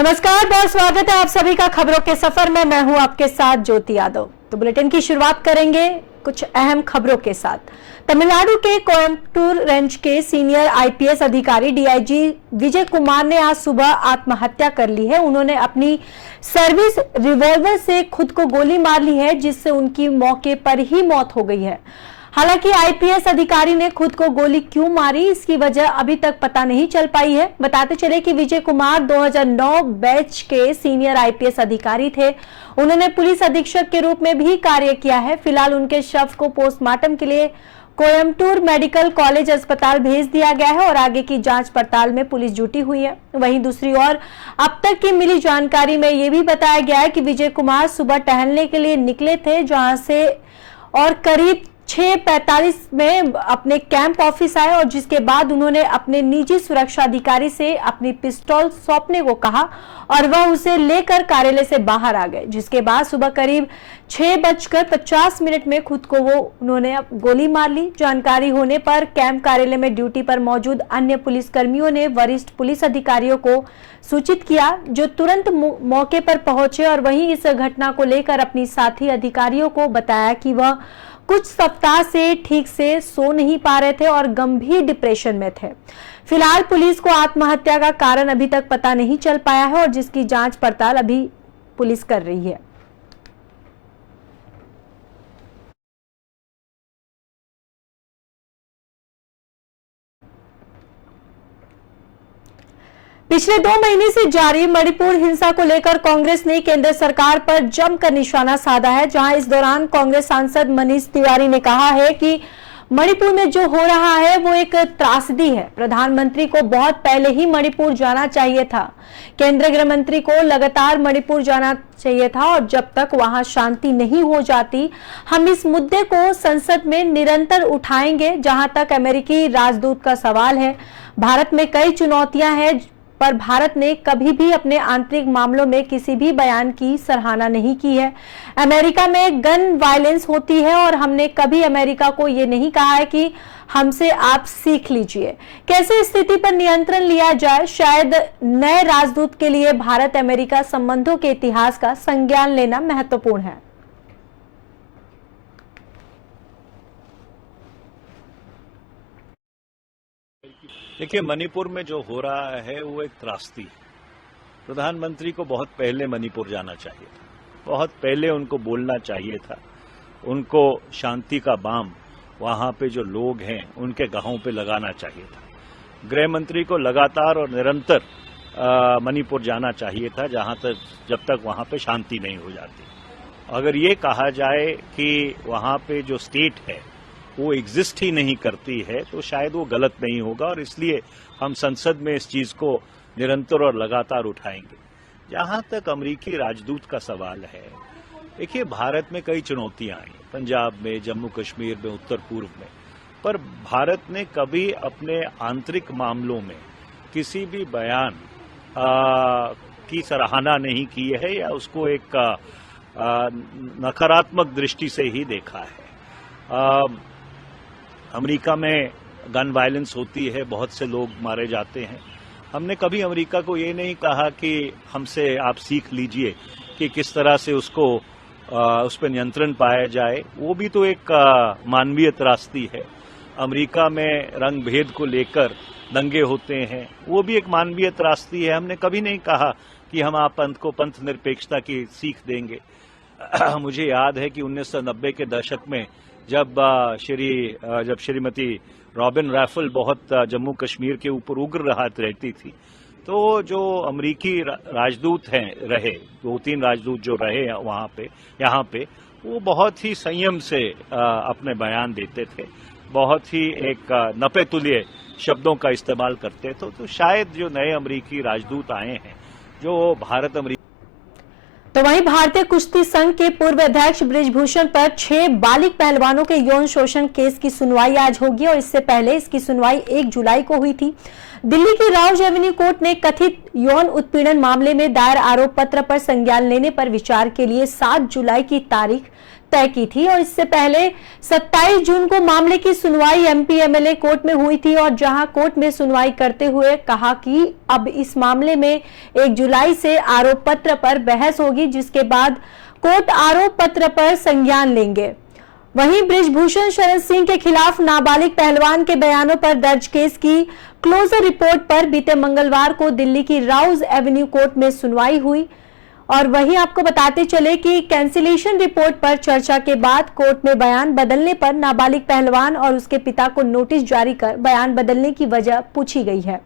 नमस्कार, बहुत स्वागत है आप सभी का खबरों के सफर में। मैं हूं आपके साथ ज्योति यादव। तो बुलेटिन की शुरुआत करेंगे कुछ अहम खबरों के साथ। तमिलनाडु के कोयम्बटूर रेंज के सीनियर आईपीएस अधिकारी डीआईजी विजय कुमार ने आज सुबह आत्महत्या कर ली है। उन्होंने अपनी सर्विस रिवॉल्वर से खुद को गोली मार ली है, जिससे उनकी मौके पर ही मौत हो गई है। हालांकि आईपीएस अधिकारी ने खुद को गोली क्यों मारी, इसकी वजह अभी तक पता नहीं चल पाई है। बताते चले कि विजय कुमार 2009 बैच के सीनियर आईपीएस अधिकारी थे। उन्होंने पुलिस अधीक्षक के रूप में भी कार्य किया है। फिलहाल उनके शव को पोस्टमार्टम के लिए कोयम्बटूर मेडिकल कॉलेज अस्पताल भेज दिया गया है और आगे की जांच पड़ताल में पुलिस जुटी हुई है। वहीं दूसरी ओर अब तक की मिली जानकारी में यह भी बताया गया है कि विजय कुमार सुबह टहलने के लिए निकले थे, जहां से और करीब 6:45 में अपने कैंप ऑफिस आए और जिसके बाद उन्होंने अपने निजी सुरक्षा अधिकारी से अपनी पिस्तौल सौंपने को कहा और वह उसे लेकर कार्यालय से बाहर आ गए। जिसके बाद सुबह करीब 6:50 में खुद को उन्होंने गोली मार ली। जानकारी होने पर कैंप कार्यालय में ड्यूटी पर मौजूद अन्य पुलिसकर्मियों ने वरिष्ठ पुलिस अधिकारियों को सूचित किया, जो तुरंत मौके पर पहुंचे और वहीं इस घटना को लेकर अपनी साथी अधिकारियों को बताया कि वह कुछ सप्ताह से ठीक से सो नहीं पा रहे थे और गंभीर डिप्रेशन में थे। फिलहाल पुलिस को आत्महत्या का कारण अभी तक पता नहीं चल पाया है और जिसकी जांच पड़ताल अभी पुलिस कर रही है। पिछले 2 महीने से जारी मणिपुर हिंसा को लेकर कांग्रेस ने केंद्र सरकार पर जमकर निशाना साधा है, जहां इस दौरान कांग्रेस सांसद मनीष तिवारी ने कहा है कि मणिपुर में जो हो रहा है वो एक त्रासदी है। प्रधानमंत्री को बहुत पहले ही मणिपुर जाना चाहिए था। केंद्रीय गृह मंत्री को लगातार मणिपुर जाना चाहिए था और जब तक वहां शांति नहीं हो जाती, हम इस मुद्दे को संसद में निरंतर उठाएंगे। जहां तक अमेरिकी राजदूत का सवाल है, भारत में कई चुनौतियां हैं, पर भारत ने कभी भी अपने आंतरिक मामलों में किसी भी बयान की सराहना नहीं की है। अमेरिका में गन वायलेंस होती है और हमने कभी अमेरिका को ये नहीं कहा है कि हमसे आप सीख लीजिए कैसे स्थिति पर नियंत्रण लिया जाए। शायद नए राजदूत के लिए भारत अमेरिका संबंधों के इतिहास का संज्ञान लेना महत्वपूर्ण है। देखिए, मणिपुर में जो हो रहा है वो एक त्रासदी है। प्रधानमंत्री को बहुत पहले मणिपुर जाना चाहिए था, बहुत पहले उनको बोलना चाहिए था। उनको शांति का बाम वहां पे जो लोग हैं उनके गाहों पे लगाना चाहिए था। गृह मंत्री को लगातार और निरंतर मणिपुर जाना चाहिए था, जब तक वहां पे शांति नहीं हो जाती। अगर ये कहा जाए कि वहां पे जो स्टेट है वो एग्जिस्ट ही नहीं करती है, तो शायद वो गलत नहीं होगा और इसलिए हम संसद में इस चीज को निरंतर और लगातार उठाएंगे। जहां तक अमेरिकी राजदूत का सवाल है, देखिए, भारत में कई चुनौतियां आई, पंजाब में, जम्मू कश्मीर में, उत्तर पूर्व में, पर भारत ने कभी अपने आंतरिक मामलों में किसी भी बयान की सराहना नहीं की है या उसको एक नकारात्मक दृष्टि से ही देखा है। अमेरिका में गन वायलेंस होती है, बहुत से लोग मारे जाते हैं। हमने कभी अमेरिका को ये नहीं कहा कि हमसे आप सीख लीजिए कि किस तरह से उसको उस पर नियंत्रण पाया जाए। वो भी तो एक मानवीय त्रासदी है। अमेरिका में रंग भेद को लेकर दंगे होते हैं, वो भी एक मानवीय त्रासदी है। हमने कभी नहीं कहा कि हम आप पंथ को पंथ निरपेक्षता की सीख देंगे। मुझे याद है कि 1990 के दशक में जब श्रीमती रॉबिन राफेल बहुत जम्मू कश्मीर के ऊपर उग्र रहती थी, तो जो अमेरिकी राजदूत रहे 2-3 राजदूत जो रहे यहाँ पे वो बहुत ही संयम से अपने बयान देते थे, बहुत ही एक नपे तुल्य शब्दों का इस्तेमाल करते थे। तो शायद जो नए अमेरिकी राजदूत आए हैं, जो भारत अमेरिका। तो वहीं भारतीय कुश्ती संघ के पूर्व अध्यक्ष बृजभूषण पर 6 बालिग पहलवानों के यौन शोषण केस की सुनवाई आज होगी और इससे पहले इसकी सुनवाई 1 जुलाई को हुई थी। दिल्ली की राउज एवेन्यू कोर्ट ने कथित यौन उत्पीड़न मामले में दायर आरोप पत्र पर संज्ञान लेने पर विचार के लिए 7 जुलाई की तारीख तय की थी और इससे पहले 27 जून को मामले की सुनवाई एमपी एमएलए कोर्ट में हुई थी और जहां कोर्ट में सुनवाई करते हुए कहा कि अब इस मामले में 1 जुलाई से आरोप पत्र पर बहस होगी, जिसके बाद कोर्ट आरोप पत्र पर संज्ञान लेंगे। वहीं बृजभूषण शरण सिंह के खिलाफ नाबालिग पहलवान के बयानों पर दर्ज केस की क्लोजर रिपोर्ट पर बीते मंगलवार को दिल्ली की राउज एवेन्यू कोर्ट में सुनवाई हुई। और वहीं आपको बताते चले कि कैंसिलेशन रिपोर्ट पर चर्चा के बाद कोर्ट में बयान बदलने पर नाबालिग पहलवान और उसके पिता को नोटिस जारी कर बयान बदलने की वजह पूछी गई है।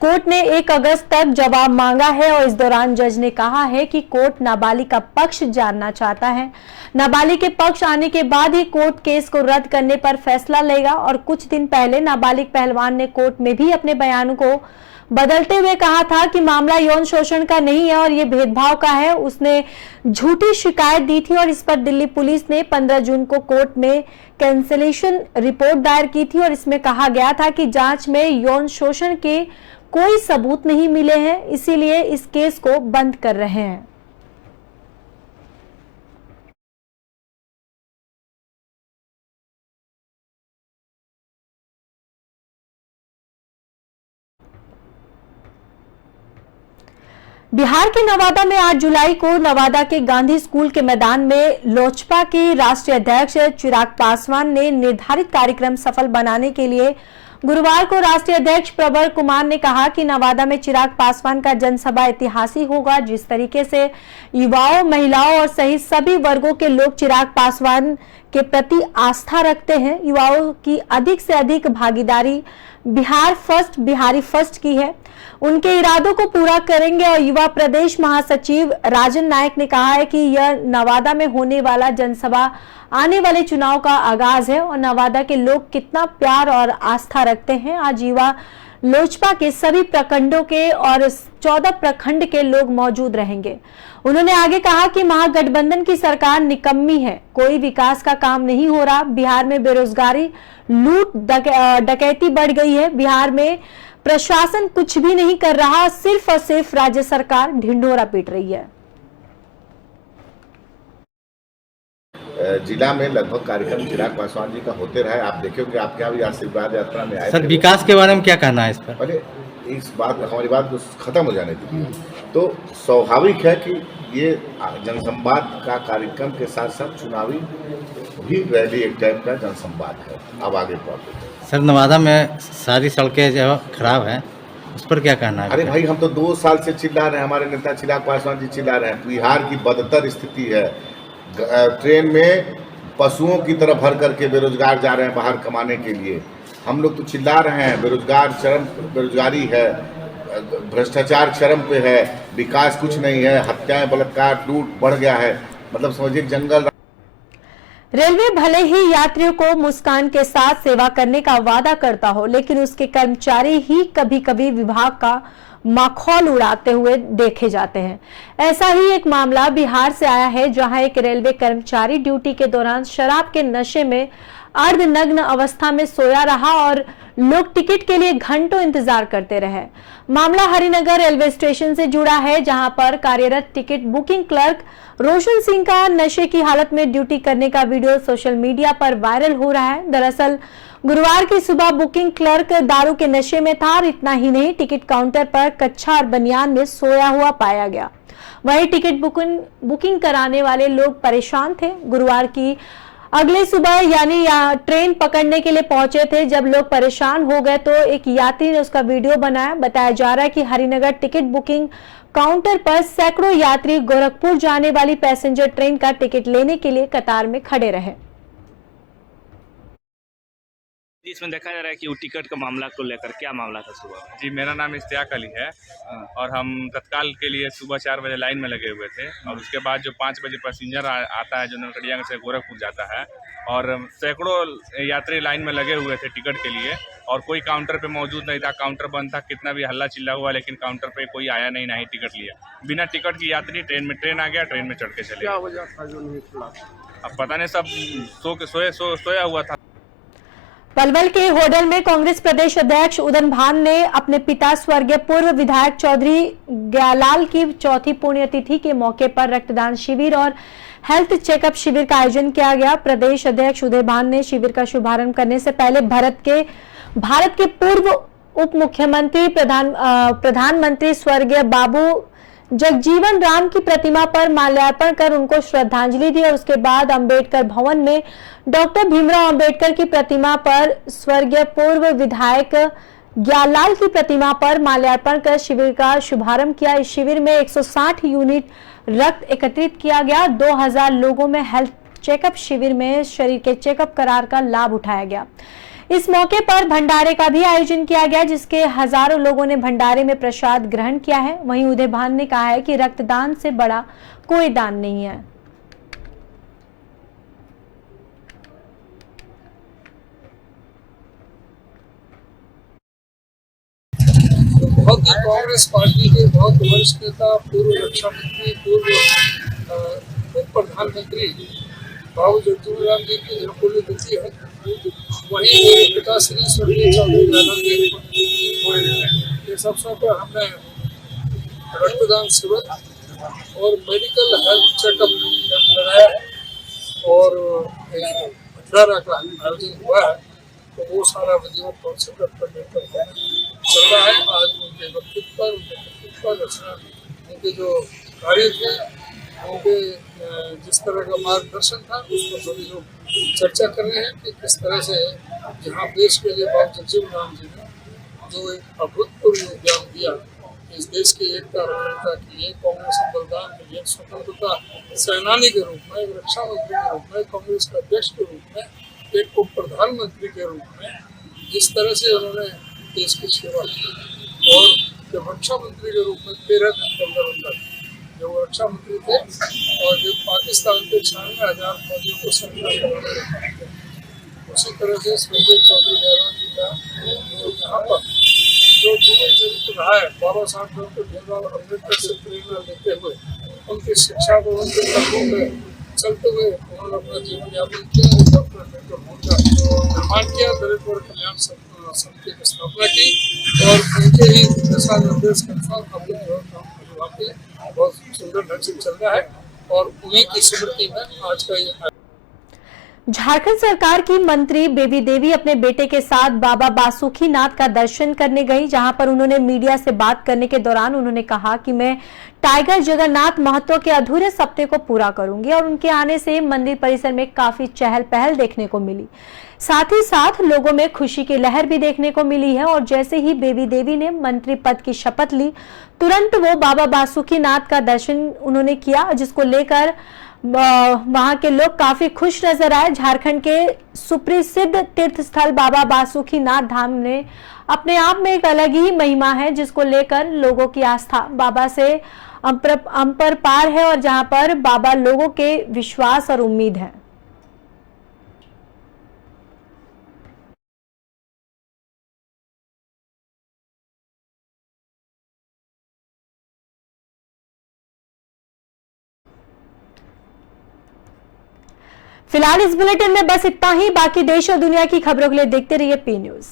कोर्ट ने 1 अगस्त तक जवाब मांगा है और इस दौरान जज ने कहा है कि कोर्ट नाबालिग का पक्ष जानना चाहता है। नाबालिग के पक्ष आने के बाद ही कोर्ट केस को रद्द करने पर फैसला लेगा। और कुछ दिन पहले नाबालिग पहलवान ने कोर्ट में भी अपने बयान को बदलते हुए कहा था कि मामला यौन शोषण का नहीं है और ये भेदभाव का है। उसने झूठी शिकायत दी थी और इस पर दिल्ली पुलिस ने 15 जून को कोर्ट में कैंसिलेशन रिपोर्ट दायर की थी और इसमें कहा गया था कि जांच में यौन शोषण के कोई सबूत नहीं मिले हैं, इसीलिए इस केस को बंद कर रहे हैं। बिहार के नवादा में 8 जुलाई को नवादा के गांधी स्कूल के मैदान में लोजपा के राष्ट्रीय अध्यक्ष चिराग पासवान ने निर्धारित कार्यक्रम सफल बनाने के लिए गुरुवार को राष्ट्रीय अध्यक्ष प्रवर कुमार ने कहा कि नवादा में चिराग पासवान का जनसभा ऐतिहासिक होगा। जिस तरीके से युवाओं, महिलाओं और सहित सभी वर्गों के लोग चिराग पासवान के प्रति आस्था रखते हैं, युवाओं की अधिक से अधिक भागीदारी बिहार फर्स्ट, बिहारी फर्स्ट की है, उनके इरादों को पूरा करेंगे। और युवा प्रदेश महासचिव राजन नायक ने कहा है कि यह नवादा में होने वाला जनसभा आने वाले चुनाव का आगाज है और नवादा के लोग कितना प्यार और आस्था रखते हैं। आज युवा लोजपा के सभी प्रखंडों के और 14 प्रखंड के लोग मौजूद रहेंगे। उन्होंने आगे कहा कि महागठबंधन की सरकार निकम्मी है, कोई विकास का काम नहीं हो रहा। बिहार में बेरोजगारी, लूट, डकैती बढ़ गई है। बिहार में प्रशासन कुछ भी नहीं कर रहा, सिर्फ और सिर्फ राज्य सरकार ढिंढोरा पीट रही है। जिला में लगभग कार्यक्रम चिराग पासवान जी का होते रहे। आप देखे कि आपके यहाँ भी आशीर्वाद यात्रा में आए। सर, विकास के बारे में क्या कहना है इस पर? पहले इस बात हमारी बात को खत्म हो जाने दीजिए। तो स्वाभाविक है कि ये जनसंवाद का कार्यक्रम के साथ साथ चुनावी भी रैली एक टाइप का जनसंवाद है। अब आगे बढ़ते। सर, नवादा में सारी सड़कें जो खराब हैं, उस पर क्या कहना है? अरे भाई, हम तो 2 साल से चिल्ला रहे हैं, हमारे नेता चिराग पासवान जी चिल्ला रहे हैं। बिहार की बदतर स्थिति है। ट्रेन में पशुओं की तरह भर करके बेरोजगार जा रहे हैं बाहर कमाने के लिए। हम लोग तो चिल्ला रहे हैं, बेरोजगारी है, भ्रष्टाचार चरम पे है, विकास कुछ नहीं है, हत्याएं, बलात्कार, लूट बढ़ गया है। मतलब समझिए जंगल। रेलवे भले ही यात्रियों को मुस्कान के साथ सेवा करने का वादा करता हो, लेकिन उसके कर्मचारी ही कभी कभी विभाग का माखौल उड़ाते हुए देखे जाते हैं। ऐसा ही एक मामला बिहार से आया है, जहां एक रेलवे कर्मचारी ड्यूटी के दौरान शराब के नशे में अर्धनग्न अवस्था में सोया रहा और लोग टिकट के लिए घंटों इंतजार करते रहे। मामला हरिनगर रेलवे स्टेशन से जुड़ा है, जहां पर कार्यरत ticket booking clerk Roshan Singh का नशे की हालत में ड्यूटी करने का वीडियो सोशल मीडिया पर वायरल हो रहा है। दरअसल गुरुवार की सुबह बुकिंग क्लर्क दारू के नशे में था और इतना ही नहीं, टिकट काउंटर पर कच्छा और बनियान में सोया हुआ पाया गया। वहीं टिकट बुकिंग कराने वाले लोग परेशान थे। गुरुवार की अगले सुबह यानी ट्रेन पकड़ने के लिए पहुंचे थे। जब लोग परेशान हो गए तो एक यात्री ने उसका वीडियो बनाया। बताया जा रहा है कि हरिनगर टिकट बुकिंग काउंटर पर सैकड़ों यात्री गोरखपुर जाने वाली पैसेंजर ट्रेन का टिकट लेने के लिए कतार में खड़े रहे। इसमें देखा जा रहा है कि वो टिकट का मामला को लेकर क्या मामला था सुबह? जी, मेरा नाम इश्तियाक अली है और हम तत्काल के लिए सुबह 4 बजे लाइन में लगे हुए थे और उसके बाद जो 5 बजे पैसेंजर आता है जो नरकड़िया से गोरखपुर जाता है और सैकड़ों यात्री लाइन में लगे हुए थे टिकट के लिए और कोई काउंटर पे मौजूद नहीं था। काउंटर बंद था, कितना भी हल्ला चिल्ला हुआ लेकिन काउंटर पे कोई आया नहीं, ना ही टिकट लिया। बिना टिकट की यात्री ट्रेन आ गया, ट्रेन में चढ़ के चले। क्या वजह था जो नहीं खुला? अब पता नहीं, सब सोया हुआ था। पलवल के होडल में कांग्रेस प्रदेश अध्यक्ष उदयन भान ने अपने पिता स्वर्गीय पूर्व विधायक चौधरी ग्यालाल की चौथी पुण्यतिथि के मौके पर रक्तदान शिविर और हेल्थ चेकअप शिविर का आयोजन किया गया। प्रदेश अध्यक्ष उदयन भान ने शिविर का शुभारंभ करने से पहले भारत के पूर्व उप मुख्यमंत्री प्रधानमंत्री स्वर्गीय बाबू जगजीवन राम की प्रतिमा पर माल्यार्पण कर उनको श्रद्धांजलि दी और उसके बाद अंबेडकर भवन में डॉक्टर भीमराव अंबेडकर की प्रतिमा पर स्वर्गीय पूर्व विधायक ग्यालाल की प्रतिमा पर माल्यार्पण कर शिविर का शुभारंभ किया। इस शिविर में 160 यूनिट रक्त एकत्रित किया गया। 2000 लोगों में हेल्थ चेकअप शिविर में शरीर के चेकअप करार का लाभ उठाया गया। इस मौके पर भंडारे का भी आयोजन किया गया, जिसके हजारों लोगों ने भंडारे में प्रसाद ग्रहण किया है। वहीं उदय भान ने कहा है कि रक्तदान से बड़ा कोई दान नहीं है। बहुत ही कांग्रेस पार्टी के बहुत वरिष्ठ नेता, पूर्व रक्षा मंत्री, पूर्व प्रधानमंत्री बाबू जगजीवन राम जी की जो पुण्यतिथि है, वहीं मेरे पिता श्री स्वर्गीय चौधरी ग्यालाल जी के अवसर पर हमने रक्तदान शिविर और मेडिकल हेल्थ चेकअप लगाया है और भंडारा का आयोजन हुआ है। तो वो सारा विधिवत कॉन्सेप्ट चल रहा है। आज उनके व्यक्तित्व पर, उनके व्यक्तित्व पर, उनके जो कार्य थे, उनके जिस तरह का मार्गदर्शन था, उस पर सभी लोग चर्चा कर रहे हैं कि किस तरह से जहाँ देश के लिए बाबू जगजीवन राम जी ने जो एक अभूतपूर्व योगदान दिया, इस देश की एकता अखंडता के लिए, कांग्रेस बलिदान के लिए, स्वतंत्रता सेनानी के रूप में, रक्षा मंत्री के रूप में, कांग्रेस के अध्यक्ष के रूप में, एक उप प्रधानमंत्री के रूप में जिस तरह से उन्होंने देश की सेवा की और जब रक्षा मंत्री के रूप में 13 दिन के अंदर जब वो रक्षा मंत्री थे और जब पाकिस्तान के 96,000 फौजियों को सरकार, उसी तरह से स्वर्गीय चौधरी ग्यालाल जी का यहाँ पर जो जीवन चरित्र रहा है, बाबा साहब डॉक्टर भीमराव अम्बेडकर से प्रेरणा लेते हुए, उनकी शिक्षा को, उनके तत्वों में चलते हुए उन्होंने अपना जीवन यापन किया। डॉक्टर अम्बेडकर भवन का निर्माण किया, दलित वर्ग कल्याण समिति की स्थापना की और उनके ही दिशा निर्देश के अनुसार अपने काम के बहुत सुंदर ढंग से चल रहा है और उन्हीं की स्मृति में आज का ये। झारखंड सरकार की मंत्री बेबी देवी अपने बेटे के साथ बाबा बासुकीनाथ का दर्शन करने गई, जहां पर उन्होंने मीडिया से बात करने के दौरान उन्होंने कहा कि मैं टाइगर जगन्नाथ महतो के अधूरे सपने को पूरा करूंगी और उनके आने से मंदिर परिसर में काफी चहल पहल देखने को मिली। साथ ही साथ लोगों में खुशी की लहर भी देखने को मिली है और जैसे ही बेबी देवी ने मंत्री पद की शपथ ली, तुरंत वो बाबा बासुकीनाथ का दर्शन उन्होंने किया, जिसको लेकर वहां के लोग काफी खुश नजर आए। झारखंड के सुप्रसिद्ध तीर्थ स्थल बाबा बासुकीनाथ धाम ने अपने आप में एक अलग ही महिमा है, जिसको लेकर लोगों की आस्था बाबा से अपरंपार है और जहां पर बाबा लोगों के विश्वास और उम्मीद है। फिलहाल इस बुलेटिन में बस इतना ही। बाकी देश और दुनिया की खबरों के लिए देखते रहिए पी न्यूज़।